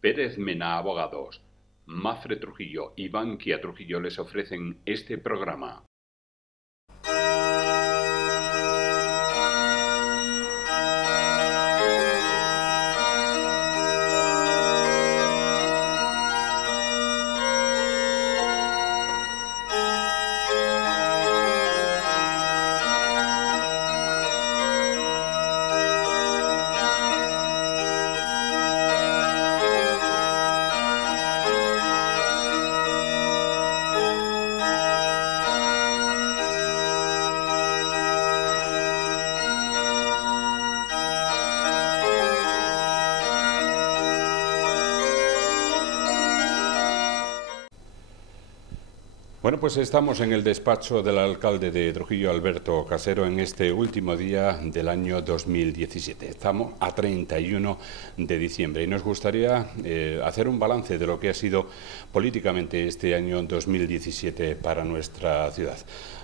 Pérez Mena Abogados, Mafre Trujillo y Bankia Trujillo les ofrecen este programa. Bueno, pues estamos en el despacho del alcalde de Trujillo, Alberto Casero, en este último día del año 2017. Estamos a 31 de diciembre y nos gustaría hacer un balance de lo que ha sido políticamente este año 2017 para nuestra ciudad.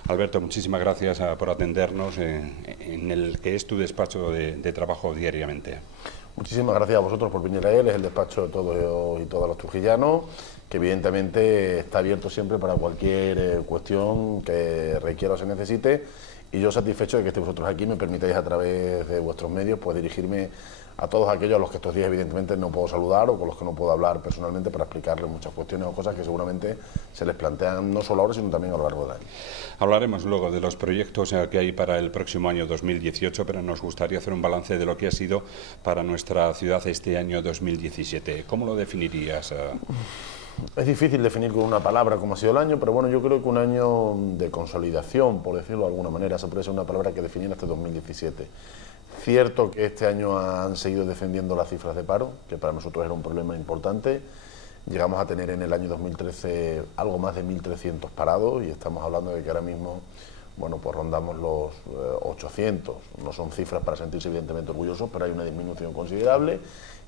Alberto, muchísimas gracias por atendernos en el que es tu despacho de trabajo diariamente. Muchísimas gracias a vosotros por venir a él, es el despacho de todos y todas los trujillanos, que evidentemente está abierto siempre para cualquier cuestión que requiera o se necesite, y yo satisfecho de que estéis vosotros aquí, me permitáis a través de vuestros medios pues dirigirme a todos aquellos a los que estos días evidentemente no puedo saludar o con los que no puedo hablar personalmente para explicarles muchas cuestiones o cosas que seguramente se les plantean no solo ahora sino también a lo largo del año. Hablaremos luego de los proyectos que hay para el próximo año 2018, pero nos gustaría hacer un balance de lo que ha sido para nuestra ciudad este año 2017. ¿Cómo lo definirías? Es difícil definir con una palabra cómo ha sido el año, pero bueno, yo creo que un año de consolidación, por decirlo de alguna manera, esa puede ser una palabra que definiera este 2017. Cierto que este año han seguido defendiendo las cifras de paro, que para nosotros era un problema importante. Llegamos a tener en el año 2013 algo más de 1.300 parados y estamos hablando de que ahora mismo, bueno, pues rondamos los 800. No son cifras para sentirse evidentemente orgullosos, pero hay una disminución considerable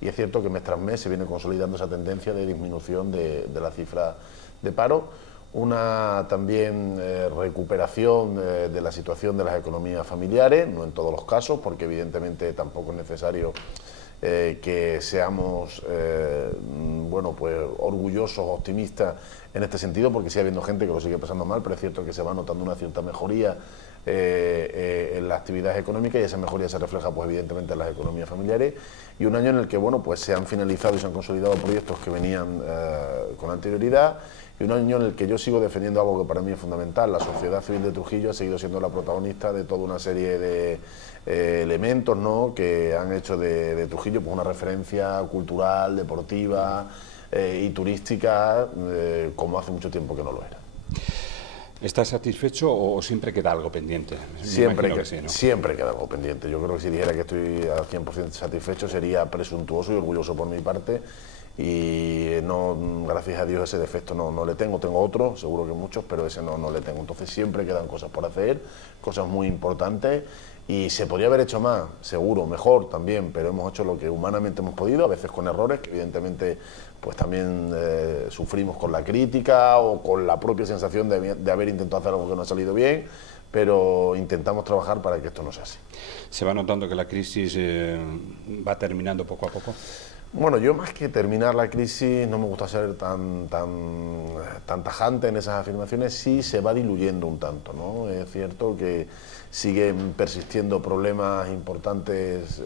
y es cierto que mes tras mes se viene consolidando esa tendencia de disminución de la cifra de paro. Una también recuperación de la situación de las economías familiares, no en todos los casos, porque evidentemente tampoco es necesario que seamos bueno, pues orgullosos, optimistas en este sentido, porque sigue habiendo gente que lo sigue pasando mal, pero es cierto que se va notando una cierta mejoría en las actividades económicas y esa mejoría se refleja pues evidentemente en las economías familiares, y un año en el que bueno, pues se han finalizado y se han consolidado proyectos que venían con anterioridad, y un año en el que yo sigo defendiendo algo que para mí es fundamental. La sociedad civil de Trujillo ha seguido siendo la protagonista de toda una serie de elementos, ¿no?, que han hecho de Trujillo pues una referencia cultural, deportiva y turística como hace mucho tiempo que no lo era. ¿Estás satisfecho o siempre queda algo pendiente? Siempre, sí, ¿no? Siempre queda algo pendiente. Yo creo que si dijera que estoy al 100% satisfecho sería presuntuoso y orgulloso por mi parte, y no, gracias a Dios ese defecto no le tengo. Tengo otro, seguro que muchos, pero ese no le tengo. Entonces siempre quedan cosas por hacer, cosas muy importantes, y se podría haber hecho más, seguro, mejor también, pero hemos hecho lo que humanamente hemos podido, a veces con errores, que evidentemente pues también sufrimos con la crítica o con la propia sensación de haber intentado hacer algo que no ha salido bien, pero intentamos trabajar para que esto no sea así. ¿Se va notando que la crisis va terminando poco a poco? Bueno, yo más que terminar la crisis no me gusta ser tan tajante en esas afirmaciones, sí se va diluyendo un tanto, ¿no? Es cierto que siguen persistiendo problemas importantes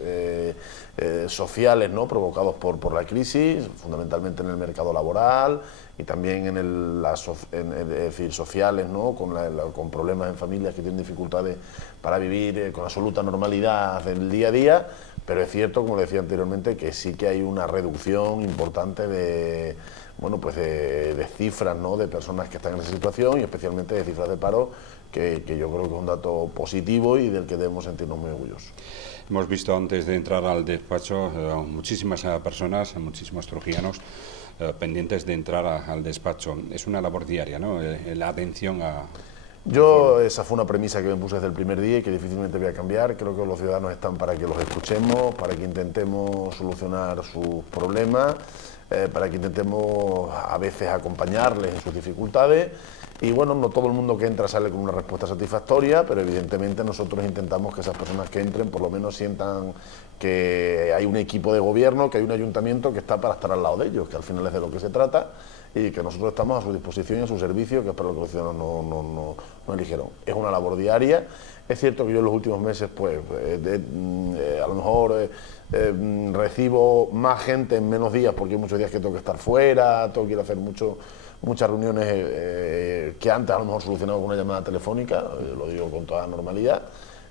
sociales, ¿no?, provocados por la crisis, fundamentalmente en el mercado laboral y también es decir, sociales, ¿no?, con problemas en familias que tienen dificultades para vivir con absoluta normalidad del día a día. Pero es cierto, como decía anteriormente, que sí que hay una reducción importante de, bueno, pues de cifras, ¿no?, de personas que están en esa situación, y especialmente de cifras de paro, que yo creo que es un dato positivo y del que debemos sentirnos muy orgullosos. Hemos visto antes de entrar al despacho muchísimas personas, muchísimos trujillanos pendientes de entrar al despacho. Es una labor diaria, ¿no?, la atención a... Esa fue una premisa que me puse desde el primer día y que difícilmente voy a cambiar. Creo que los ciudadanos están para que los escuchemos, para que intentemos solucionar sus problemas, para que intentemos a veces acompañarles en sus dificultades, Y bueno, no todo el mundo que entra sale con una respuesta satisfactoria, pero evidentemente nosotros intentamos que esas personas que entren por lo menos sientan que hay un equipo de gobierno, que hay un ayuntamiento que está para estar al lado de ellos, que al final es de lo que se trata, y que nosotros estamos a su disposición y a su servicio, que es para lo que los ciudadanos no eligieron. Es una labor diaria. Es cierto que yo en los últimos meses, pues, a lo mejor recibo más gente en menos días, porque hay muchos días que tengo que estar fuera, tengo que ir a hacer muchas reuniones que antes a lo mejor solucionaba con una llamada telefónica, lo digo con toda normalidad,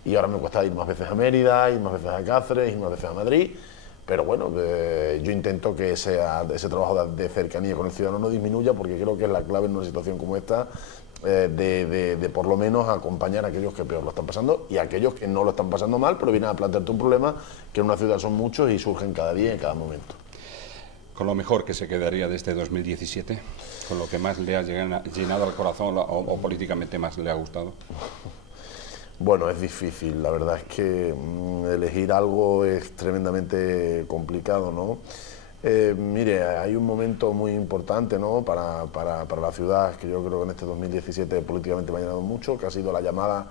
y ahora me cuesta ir más veces a Mérida, ir más veces a Cáceres, ir más veces a Madrid, pero bueno, yo intento que ese trabajo de cercanía con el ciudadano no disminuya, porque creo que es la clave en una situación como esta, de por lo menos acompañar a aquellos que peor lo están pasando y a aquellos que no lo están pasando mal, pero vienen a plantearte un problema que en una ciudad son muchos y surgen cada día y en cada momento. ¿Con lo mejor que se quedaría de este 2017? ¿Con lo que más le ha llenado al corazón o políticamente más le ha gustado? Bueno, es difícil, la verdad es que elegir algo es tremendamente complicado, ¿no? Mire, hay un momento muy importante, ¿no?, para la ciudad, que yo creo que en este 2017 políticamente me ha llenado mucho, que ha sido la llamada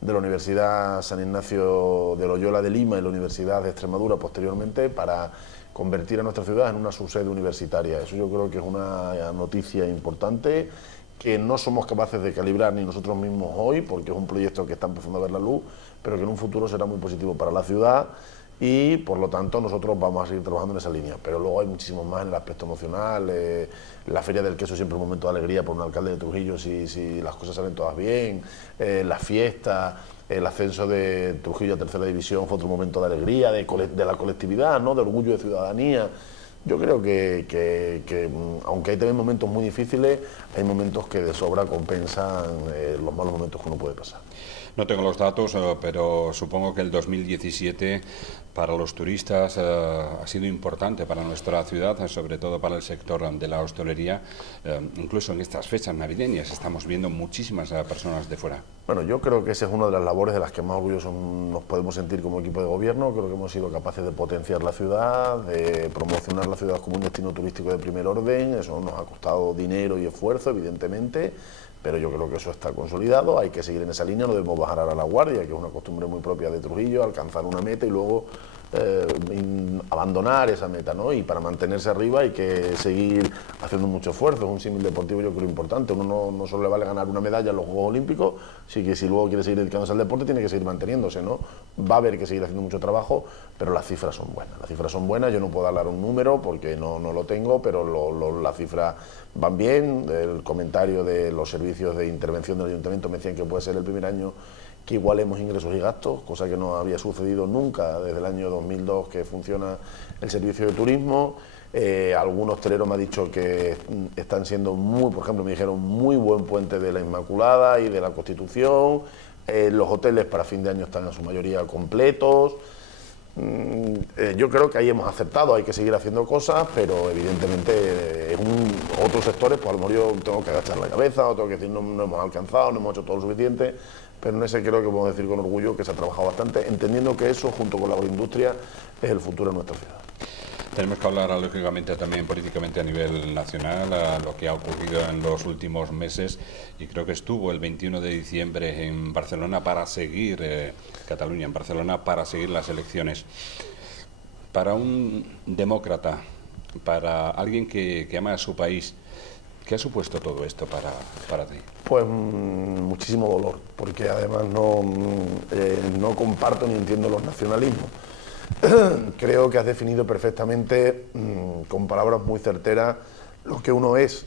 de la Universidad San Ignacio de Loyola de Lima y la Universidad de Extremadura posteriormente para convertir a nuestra ciudad en una subsede universitaria. Eso yo creo que es una noticia importante que no somos capaces de calibrar ni nosotros mismos hoy, porque es un proyecto que está empezando a ver la luz, pero que en un futuro será muy positivo para la ciudad y por lo tanto nosotros vamos a seguir trabajando en esa línea. Pero luego hay muchísimos más en el aspecto emocional. La Feria del Queso siempre es un momento de alegría por un alcalde de Trujillo si las cosas salen todas bien, la fiesta, el ascenso de Trujillo a tercera división fue otro momento de alegría, de la colectividad, ¿no?, de orgullo de ciudadanía. Yo creo que aunque hay también momentos muy difíciles, hay momentos que de sobra compensan los malos momentos que uno puede pasar. No tengo los datos, pero supongo que el 2017 para los turistas ha sido importante para nuestra ciudad, sobre todo para el sector de la hostelería. Incluso en estas fechas navideñas estamos viendo muchísimas personas de fuera. Bueno, yo creo que esa es una de las labores de las que más orgullosos nos podemos sentir como equipo de gobierno. Creo que hemos sido capaces de potenciar la ciudad, de promocionar la ciudad como un destino turístico de primer orden. Eso nos ha costado dinero y esfuerzo, evidentemente, pero yo creo que eso está consolidado. Hay que seguir en esa línea, no debemos bajar a la guardia, que es una costumbre muy propia de Trujillo, alcanzar una meta y luego abandonar esa meta, ¿no? Y para mantenerse arriba hay que seguir haciendo mucho esfuerzo. Es un símil deportivo, yo creo, importante. Uno no solo le vale ganar una medalla en los Juegos Olímpicos, sí que si luego quiere seguir dedicándose al deporte tiene que seguir manteniéndose, ¿no? Va a haber que seguir haciendo mucho trabajo, pero las cifras son buenas. Las cifras son buenas, yo no puedo hablar un número porque no lo tengo, pero las cifras van bien. El comentario de los servicios de intervención del ayuntamiento me decían que puede ser el primer año que igualemos ingresos y gastos, cosa que no había sucedido nunca desde el año 2002 que funciona el servicio de turismo. Algún hostelero me ha dicho que están siendo por ejemplo, me dijeron, muy buen puente de la Inmaculada y de la Constitución. Los hoteles para fin de año están en su mayoría completos. Yo creo que ahí hemos acertado, hay que seguir haciendo cosas, pero evidentemente en otros sectores, pues a lo mejor yo tengo que agachar la cabeza o tengo que decir no hemos alcanzado, no hemos hecho todo lo suficiente, pero en ese creo que podemos decir con orgullo que se ha trabajado bastante, entendiendo que eso, junto con la agroindustria, es el futuro de nuestra ciudad. Tenemos que hablar, lógicamente, también políticamente a nivel nacional, a lo que ha ocurrido en los últimos meses, y creo que estuvo el 21 de diciembre en Barcelona para seguir, Cataluña, en Barcelona, para seguir las elecciones. Para un demócrata, para alguien que ama a su país, ¿qué ha supuesto todo esto para ti? Pues muchísimo dolor, porque además no comparto ni entiendo los nacionalismos. Creo que has definido perfectamente, con palabras muy certeras, lo que uno es.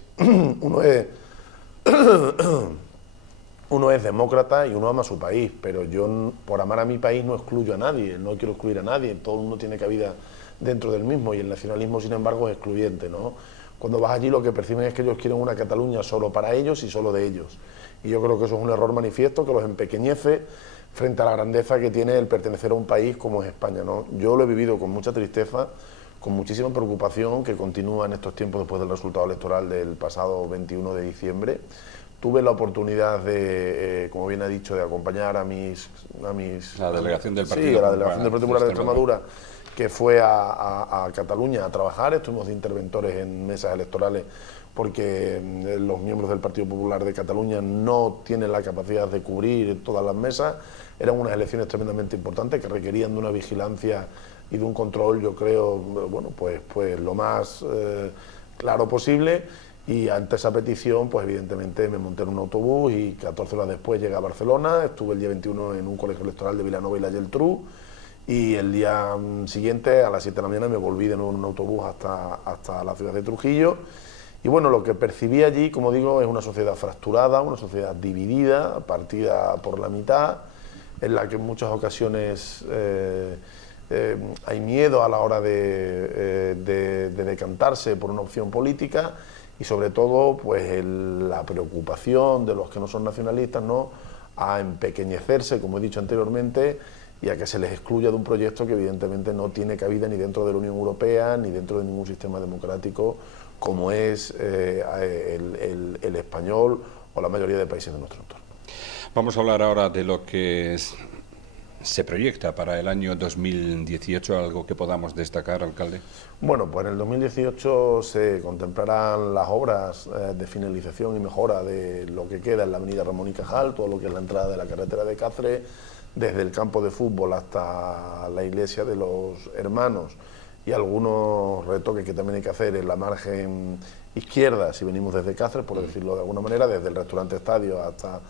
Uno es demócrata y uno ama a su país, pero yo por amar a mi país no excluyo a nadie, no quiero excluir a nadie, todo el mundo tiene cabida dentro del mismo y el nacionalismo, sin embargo, es excluyente, ¿no? Cuando vas allí lo que perciben es que ellos quieren una Cataluña solo para ellos y solo de ellos. Y yo creo que eso es un error manifiesto que los empequeñece frente a la grandeza que tiene el pertenecer a un país como es España, ¿no? Yo lo he vivido con mucha tristeza, con muchísima preocupación, que continúa en estos tiempos después del resultado electoral del pasado 21 de diciembre. Tuve la oportunidad de, como bien ha dicho, de acompañar a mis la delegación del Partido Popular de Extremadura, que fue a Cataluña a trabajar, estuvimos de interventores en mesas electorales porque los miembros del Partido Popular de Cataluña no tienen la capacidad de cubrir todas las mesas. Eran unas elecciones tremendamente importantes que requerían de una vigilancia y de un control, yo creo, bueno, pues lo más claro posible. Y ante esa petición, pues evidentemente me monté en un autobús y 14 horas después llegué a Barcelona. Estuve el día 21 en un colegio electoral de Vilanova y la Geltrú. Y el día siguiente, a las 7 de la mañana, me volví de nuevo en un autobús hasta la ciudad de Trujillo. Y bueno, lo que percibí allí, como digo, es una sociedad fracturada, una sociedad dividida, partida por la mitad, en la que en muchas ocasiones hay miedo a la hora de decantarse por una opción política y sobre todo pues la preocupación de los que no son nacionalistas, ¿no?, a empequeñecerse, como he dicho anteriormente, y a que se les excluya de un proyecto que evidentemente no tiene cabida ni dentro de la Unión Europea ni dentro de ningún sistema democrático como es el español o la mayoría de países de nuestro entorno. Vamos a hablar ahora de lo que se proyecta para el año 2018, algo que podamos destacar, alcalde. Bueno, pues en el 2018 se contemplarán las obras de finalización y mejora de lo que queda en la avenida Ramón y Cajal, todo lo que es la entrada de la carretera de Cáceres, desde el campo de fútbol hasta la iglesia de los Hermanos, y algunos retoques que también hay que hacer en la margen izquierda, si venimos desde Cáceres, por decirlo de alguna manera, desde el restaurante Estadio hasta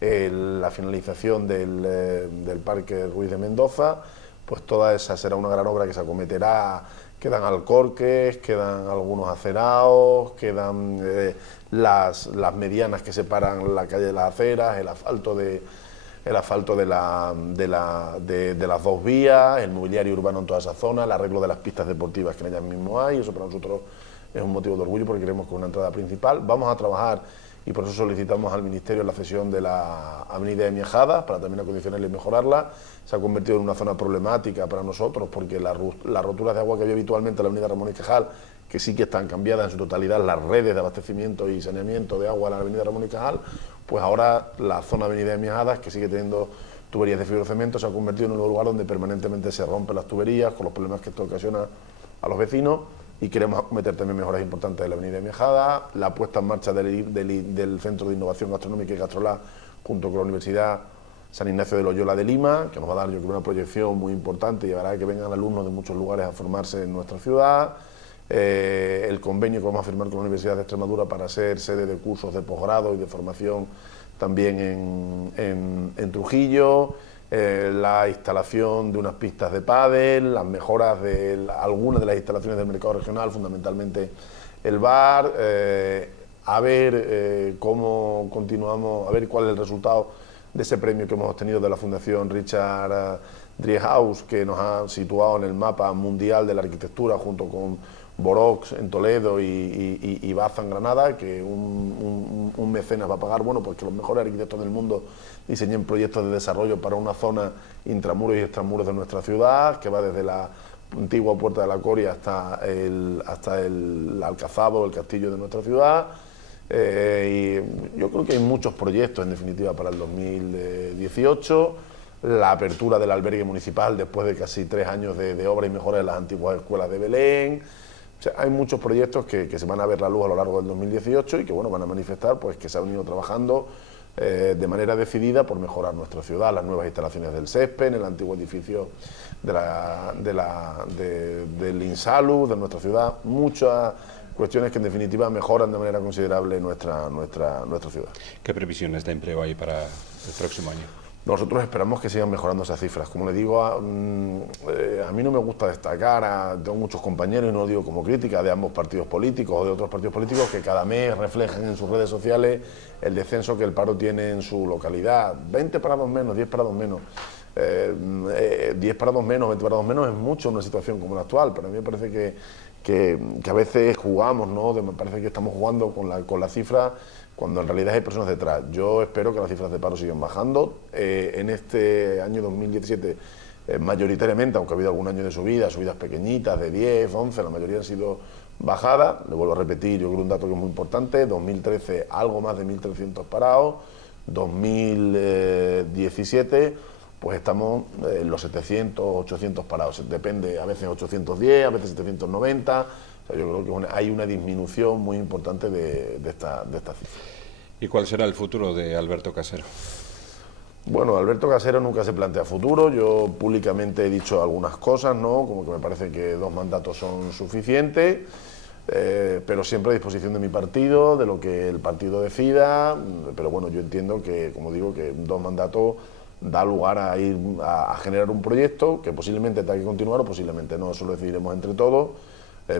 la finalización del Parque Ruiz de Mendoza. Pues toda esa será una gran obra que se acometerá. Quedan alcorques, quedan algunos acerados, quedan las medianas que separan la calle de las aceras, el asfalto de las dos vías, el mobiliario urbano en toda esa zona, el arreglo de las pistas deportivas que en ellas mismo hay. Eso para nosotros es un motivo de orgullo porque creemos que es una entrada principal. Vamos a trabajar, y por eso solicitamos al Ministerio la cesión de la avenida de Miajadas para también acondicionarla y mejorarla. Se ha convertido en una zona problemática para nosotros porque las roturas de agua que había habitualmente en la avenida Ramón y Cajal, que sí que están cambiadas en su totalidad las redes de abastecimiento y saneamiento de agua en la avenida Ramón y Cajal, pues ahora la zona avenida de Miajadas, que sigue teniendo tuberías de fibrocemento, se ha convertido en un lugar donde permanentemente se rompen las tuberías con los problemas que esto ocasiona a los vecinos. Y queremos acometer también mejoras importantes en la avenida de Miajadas, la puesta en marcha del Centro de Innovación Gastronómica y Gastrolab junto con la Universidad San Ignacio de Loyola de Lima, que nos va a dar, yo creo, una proyección muy importante y hará que vengan alumnos de muchos lugares a formarse en nuestra ciudad. El convenio que vamos a firmar con la Universidad de Extremadura para ser sede de cursos de posgrado y de formación también en Trujillo. La instalación de unas pistas de pádel, las mejoras de algunas de las instalaciones del mercado regional, fundamentalmente el bar, a ver cómo continuamos, a ver cuál es el resultado de ese premio que hemos obtenido de la Fundación Richard Driehaus, que nos ha situado en el mapa mundial de la arquitectura junto con Borox en Toledo y Baza en Granada, que un mecenas va a pagar, bueno, pues que los mejores arquitectos del mundo diseñen proyectos de desarrollo para una zona intramuros y extramuros de nuestra ciudad, que va desde la antigua Puerta de la Coria hasta el Alcazado, el castillo de nuestra ciudad. Y yo creo que hay muchos proyectos, en definitiva, para el 2018. La apertura del albergue municipal después de casi 3 años de obra y mejora de las antiguas escuelas de Belén. O sea, hay muchos proyectos que se van a ver la luz a lo largo del 2018 y que, bueno, van a manifestar pues que se han venido trabajando de manera decidida por mejorar nuestra ciudad, las nuevas instalaciones del SESPE, en el antiguo edificio del INSALU, de nuestra ciudad, muchas cuestiones que en definitiva mejoran de manera considerable nuestra ciudad. ¿Qué previsiones de empleo hay para el próximo año? Nosotros esperamos que sigan mejorando esas cifras. Como le digo, a mí no me gusta destacar, tengo muchos compañeros, y no lo digo como crítica, de ambos partidos políticos o de otros partidos políticos, que cada mes reflejen en sus redes sociales el descenso que el paro tiene en su localidad. 20 parados menos, 10 parados menos. 10 parados menos, 20 parados menos es mucho en una situación como la actual, pero a mí me parece que a veces jugamos, ¿no? Me parece que estamos jugando con la cifra cuando en realidad hay personas detrás. Yo espero que las cifras de paro sigan bajando. En este año 2017, mayoritariamente, aunque ha habido algún año de subidas pequeñitas, de 10, 11, la mayoría han sido bajadas. Le vuelvo a repetir, yo creo un dato que es muy importante: 2013 algo más de 1.300 parados, 2017 pues estamos en los 700, 800 parados. Depende, a veces 810, a veces 790. O sea, yo creo que hay una disminución muy importante de esta cifra. ¿Y cuál será el futuro de Alberto Casero? Bueno, Alberto Casero nunca se plantea futuro. Yo públicamente he dicho algunas cosas, ¿no? Como que me parece que 2 mandatos son suficientes, pero siempre a disposición de mi partido, de lo que el partido decida. Pero bueno, yo entiendo que, como digo, que 2 mandatos da lugar a ir a generar un proyecto que posiblemente tenga que continuar o posiblemente no. Eso lo decidiremos entre todos.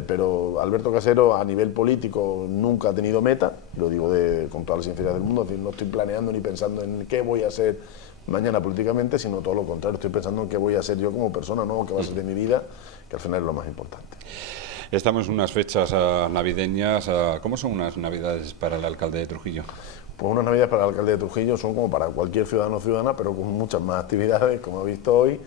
Pero Alberto Casero a nivel político nunca ha tenido meta, lo digo con toda la sinceridad del mundo, es decir, no estoy planeando ni pensando en qué voy a hacer mañana políticamente, sino todo lo contrario, estoy pensando en qué voy a hacer yo como persona, ¿no? Qué va a ser de mi vida, que al final es lo más importante. Estamos en unas fechas navideñas. ¿Cómo son unas navidades para el alcalde de Trujillo? Pues unas navidades para el alcalde de Trujillo son como para cualquier ciudadano o ciudadana, pero con muchas más actividades, como he visto hoy,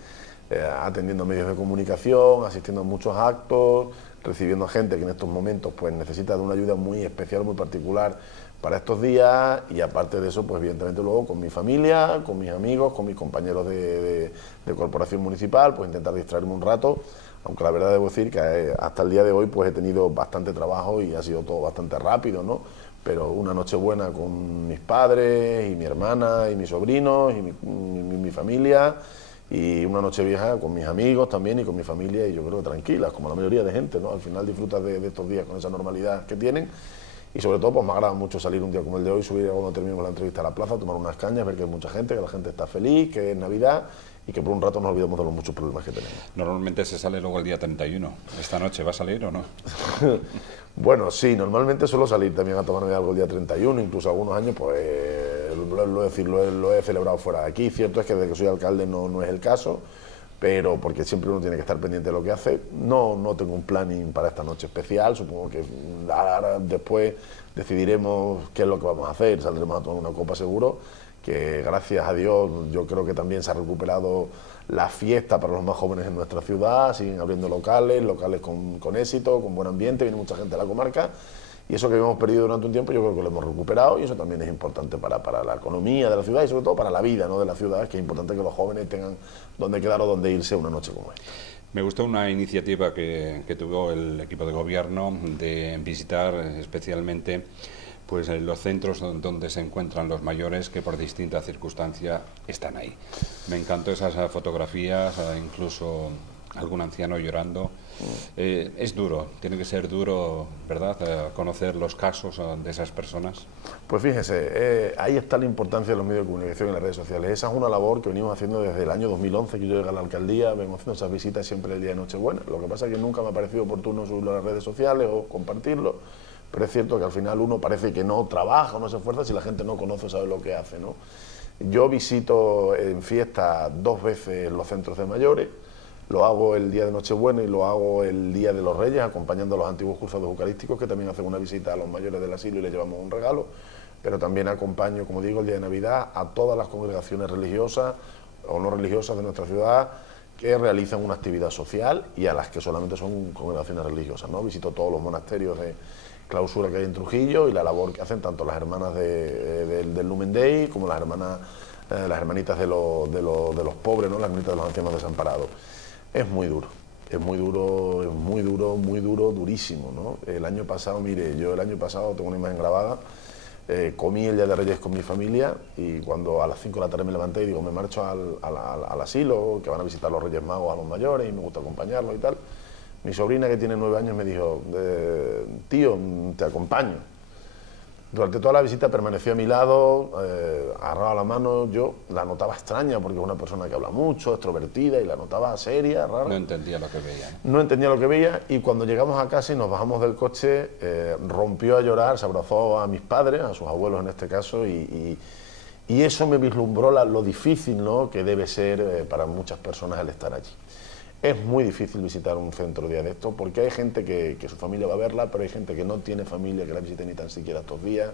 atendiendo medios de comunicación, asistiendo a muchos actos, recibiendo gente que en estos momentos pues necesita de una ayuda muy especial, muy particular para estos días, y aparte de eso, pues evidentemente luego con mi familia, con mis amigos, con mis compañeros de corporación municipal, pues intentar distraerme un rato, aunque la verdad debo decir que hasta el día de hoy pues he tenido bastante trabajo y ha sido todo bastante rápido, ¿no? Pero una noche buena con mis padres y mi hermana y mis sobrinos y mi familia, y una noche vieja con mis amigos también y con mi familia, y yo creo que tranquilas, como la mayoría de gente, ¿no? Al final disfrutas de estos días con esa normalidad que tienen, y sobre todo pues me agrada mucho salir un día como el de hoy, subir cuando terminemos la entrevista a la plaza, tomar unas cañas, ver que hay mucha gente, que la gente está feliz, que es Navidad y que por un rato nos olvidemos de los muchos problemas que tenemos. Normalmente se sale luego el día 31. ¿Esta noche va a salir o no? Bueno, sí, normalmente suelo salir también a tomarme algo el día 31, incluso algunos años pues lo he celebrado fuera de aquí. Cierto es que desde que soy alcalde no es el caso, pero porque siempre uno tiene que estar pendiente de lo que hace. No tengo un planning para esta noche especial, supongo que ahora después decidiremos qué es lo que vamos a hacer, saldremos a tomar una copa seguro, que gracias a Dios yo creo que también se ha recuperado la fiesta para los más jóvenes en nuestra ciudad, siguen abriendo locales con éxito, con buen ambiente, viene mucha gente a la comarca, y eso que habíamos perdido durante un tiempo yo creo que lo hemos recuperado, y eso también es importante para la economía de la ciudad y sobre todo para la vida, ¿no?, de la ciudad, que es importante que los jóvenes tengan dónde quedar o dónde irse una noche como esta. Me gustó una iniciativa que tuvo el equipo de gobierno de visitar especialmente pues los centros donde se encuentran los mayores que por distintas circunstancias están ahí. Me encantó esas fotografías, incluso algún anciano llorando. Es duro, tiene que ser duro, ¿verdad?, conocer los casos de esas personas. Pues fíjese, ahí está la importancia de los medios de comunicación y las redes sociales. Esa es una labor que venimos haciendo desde el año 2011, que yo llegué a la alcaldía, venimos haciendo esas visitas siempre el día de Nochebuena. Lo que pasa es que nunca me ha parecido oportuno subirlo a las redes sociales o compartirlo, pero es cierto que al final uno parece que no trabaja, no se esfuerza si la gente no conoce o sabe lo que hace, ¿no? Yo visito en fiesta 2 veces los centros de mayores. Lo hago el día de Nochebuena y lo hago el día de los Reyes, acompañando a los antiguos cruzados eucarísticos, que también hacen una visita a los mayores del asilo y les llevamos un regalo. Pero también acompaño, como digo, el día de Navidad a todas las congregaciones religiosas o no religiosas de nuestra ciudad que realizan una actividad social y a las que solamente son congregaciones religiosas, ¿no? Visito todos los monasterios de clausura que hay en Trujillo y la labor que hacen tanto las hermanas del Lumen Dei como las hermanitas de los pobres, ¿no?, las hermanitas de los ancianos desamparados. Es muy duro, durísimo, ¿no? El año pasado, mire, yo el año pasado tengo una imagen grabada, comí el Día de Reyes con mi familia y cuando a las 5 de la tarde me levanté y digo, me marcho al asilo, que van a visitar los Reyes Magos a los mayores y me gusta acompañarlos y tal. Mi sobrina, que tiene 9 años, me dijo, tío, te acompaño. Durante toda la visita permaneció a mi lado, agarraba la mano. Yo la notaba extraña porque es una persona que habla mucho, extrovertida, y la notaba seria, rara. No entendía lo que veía, ¿no? No entendía lo que veía, y cuando llegamos a casa y nos bajamos del coche, rompió a llorar, se abrazó a mis padres, a sus abuelos en este caso, y eso me vislumbró lo difícil, ¿no?, que debe ser para muchas personas el estar allí. Es muy difícil visitar un centro día de esto porque hay gente que su familia va a verla, pero hay gente que no tiene familia que la visite ni tan siquiera estos días,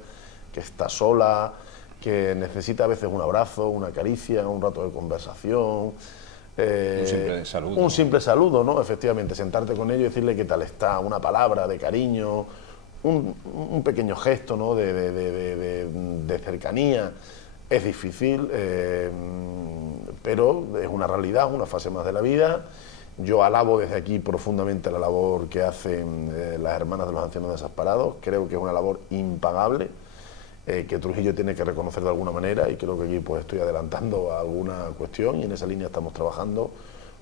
que está sola, que necesita a veces un abrazo, una caricia, un rato de conversación. Un simple saludo. Un simple saludo, ¿no? Efectivamente, sentarte con ellos y decirle qué tal está, una palabra de cariño, un pequeño gesto, ¿no?, de cercanía. Es difícil, pero es una realidad, una fase más de la vida. Yo alabo desde aquí profundamente la labor que hacen las hermanas de los ancianos desamparados. Creo que es una labor impagable, que Trujillo tiene que reconocer de alguna manera, y creo que aquí pues estoy adelantando alguna cuestión y en esa línea estamos trabajando,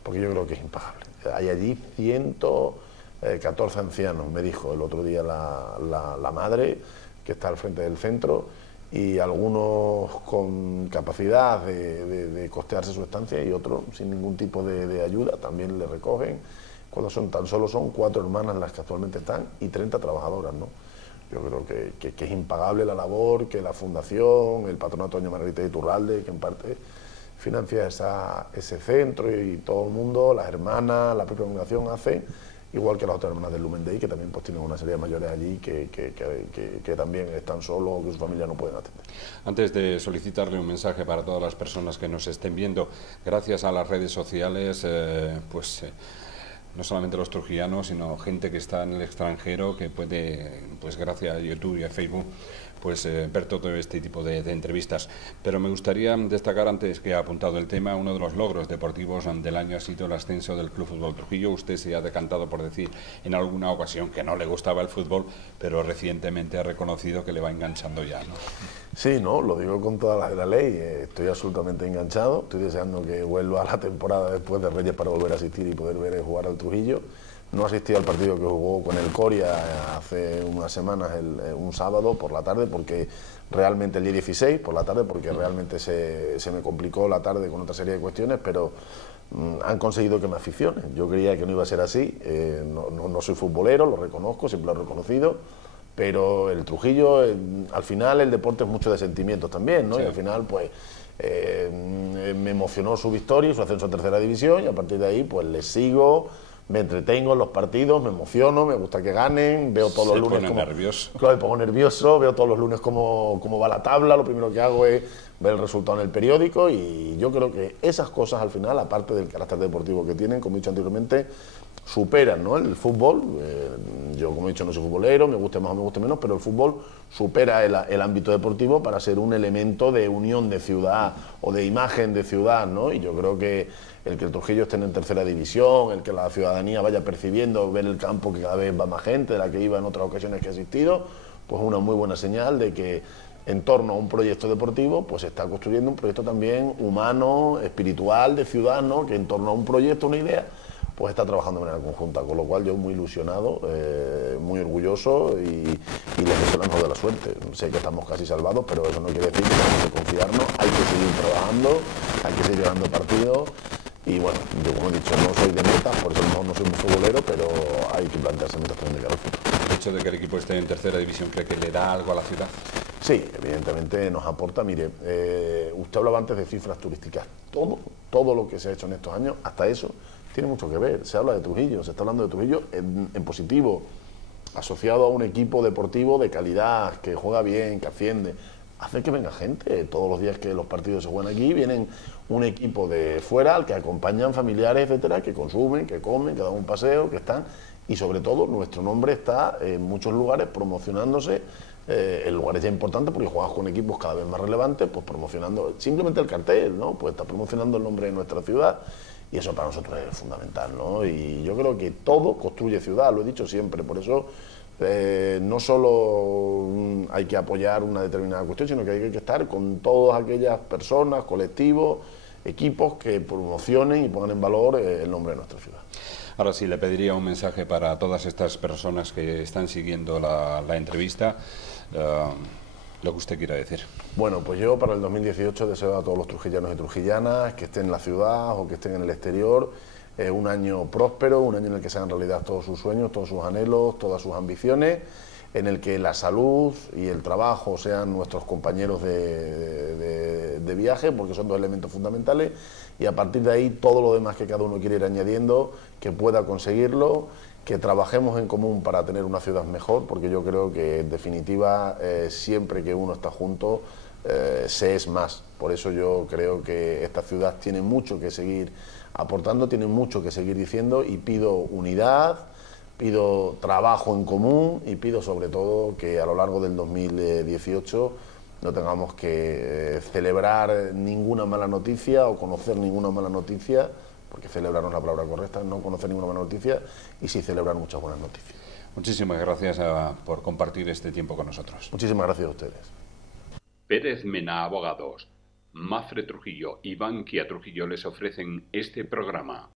porque yo creo que es impagable. Hay allí 114 ancianos, me dijo el otro día la madre, que está al frente del centro, y algunos con capacidad de costearse su estancia y otros sin ningún tipo de ayuda, también le recogen, cuando tan solo son 4 hermanas las que actualmente están y 30 trabajadoras, ¿no? Yo creo que es impagable la labor que la Fundación, el Patronato Doña Margarita de Iturralde, que en parte financia ese centro, y todo el mundo, las hermanas, la propia fundación hacen, igual que las otras hermanas del Lumen Dei, que también pues tienen una serie de mayores allí que también están solos o que su familia no pueden atender. Antes de solicitarle un mensaje para todas las personas que nos estén viendo, gracias a las redes sociales, no solamente los trujillanos, sino gente que está en el extranjero, que puede, pues gracias a YouTube y a Facebook, pues ver todo este tipo de entrevistas. Pero me gustaría destacar, antes que ha apuntado el tema, uno de los logros deportivos del año ha sido el ascenso del Club Fútbol Trujillo. Usted se ha decantado por decir en alguna ocasión que no le gustaba el fútbol, pero recientemente ha reconocido que le va enganchando ya, ¿no? Sí, no, lo digo con toda la ley, estoy absolutamente enganchado, estoy deseando que vuelva a la temporada después de Reyes para volver a asistir y poder ver jugar al Trujillo. No asistí al partido que jugó con el Coria hace unas semanas, un sábado por la tarde, porque realmente el día 16 por la tarde, porque realmente se me complicó la tarde con otra serie de cuestiones, pero han conseguido que me aficione. Yo creía que no iba a ser así, no soy futbolero, lo reconozco, siempre lo he reconocido, pero el Trujillo, al final el deporte es mucho de sentimientos también, ¿no? Sí. Y al final, pues, me emocionó su victoria y su ascenso a tercera división, y a partir de ahí, pues, les sigo, me entretengo en los partidos, me emociono, me gusta que ganen, veo todos los lunes nervioso. Claro, me pongo nervioso, veo todos los lunes cómo va la tabla, lo primero que hago es ver el resultado en el periódico, y yo creo que esas cosas al final, aparte del carácter deportivo que tienen, como he dicho anteriormente, superan, ¿no?, el fútbol. Yo, como he dicho, no soy futbolero, me guste más o me guste menos, pero el fútbol supera el ámbito deportivo para ser un elemento de unión de ciudad o de imagen de ciudad, ¿no? Y yo creo que el Trujillo esté en tercera división, el que la ciudadanía vaya percibiendo, ver el campo que cada vez va más gente de la que iba en otras ocasiones que he asistido, pues es una muy buena señal de que en torno a un proyecto deportivo, pues se está construyendo un proyecto también humano, espiritual, de ciudad, ¿no?, que en torno a un proyecto, una idea, pues está trabajando de manera conjunta, con lo cual yo muy ilusionado, muy orgulloso, y les deseo la mejor de la suerte. Sé que estamos casi salvados, pero eso no quiere decir que tenemos que confiarnos, hay que seguir trabajando, hay que seguir ganando partidos, y bueno, yo, como he dicho, no soy de metas, por eso no soy muy futbolero, pero hay que plantearse metas también de cara al futuro. ¿El hecho de que el equipo esté en tercera división cree que le da algo a la ciudad? Sí, evidentemente nos aporta. Mire, usted hablaba antes de cifras turísticas, todo lo que se ha hecho en estos años, hasta eso, tiene mucho que ver. Se habla de Trujillo, se está hablando de Trujillo en positivo, asociado a un equipo deportivo de calidad, que juega bien, que asciende. Hace que venga gente. Todos los días que los partidos se juegan aquí, vienen un equipo de fuera al que acompañan familiares, etcétera, que consumen, que comen, que dan un paseo, que están. Y sobre todo, nuestro nombre está en muchos lugares promocionándose, en lugares ya importantes, porque juegas con equipos cada vez más relevantes, pues promocionando simplemente el cartel, ¿no? Pues está promocionando el nombre de nuestra ciudad. Y eso para nosotros es fundamental, ¿no? Y yo creo que todo construye ciudad, lo he dicho siempre, por eso no solo hay que apoyar una determinada cuestión, sino que hay que estar con todas aquellas personas, colectivos, equipos que promocionen y pongan en valor el nombre de nuestra ciudad. Ahora sí, le pediría un mensaje para todas estas personas que están siguiendo la entrevista, lo que usted quiera decir. Bueno, pues yo para el 2018 deseo a todos los trujillanos y trujillanas que estén en la ciudad o que estén en el exterior, un año próspero, un año en el que se hagan realidad todos sus sueños, todos sus anhelos, todas sus ambiciones, en el que la salud y el trabajo sean nuestros compañeros de viaje, porque son dos elementos fundamentales, y a partir de ahí todo lo demás que cada uno quiere ir añadiendo, que pueda conseguirlo, que trabajemos en común para tener una ciudad mejor, porque yo creo que en definitiva siempre que uno está junto se es más. Por eso yo creo que esta ciudad tiene mucho que seguir aportando, tiene mucho que seguir diciendo, y pido unidad, pido trabajo en común, y pido sobre todo que a lo largo del 2018 no tengamos que celebrar ninguna mala noticia o conocer ninguna mala noticia, porque celebrar no es la palabra correcta, no conocer ninguna mala noticia y sí celebrar muchas buenas noticias. Muchísimas gracias por compartir este tiempo con nosotros. Muchísimas gracias a ustedes. Pérez Mena Abogados, Mafre Trujillo y Bankia Trujillo les ofrecen este programa.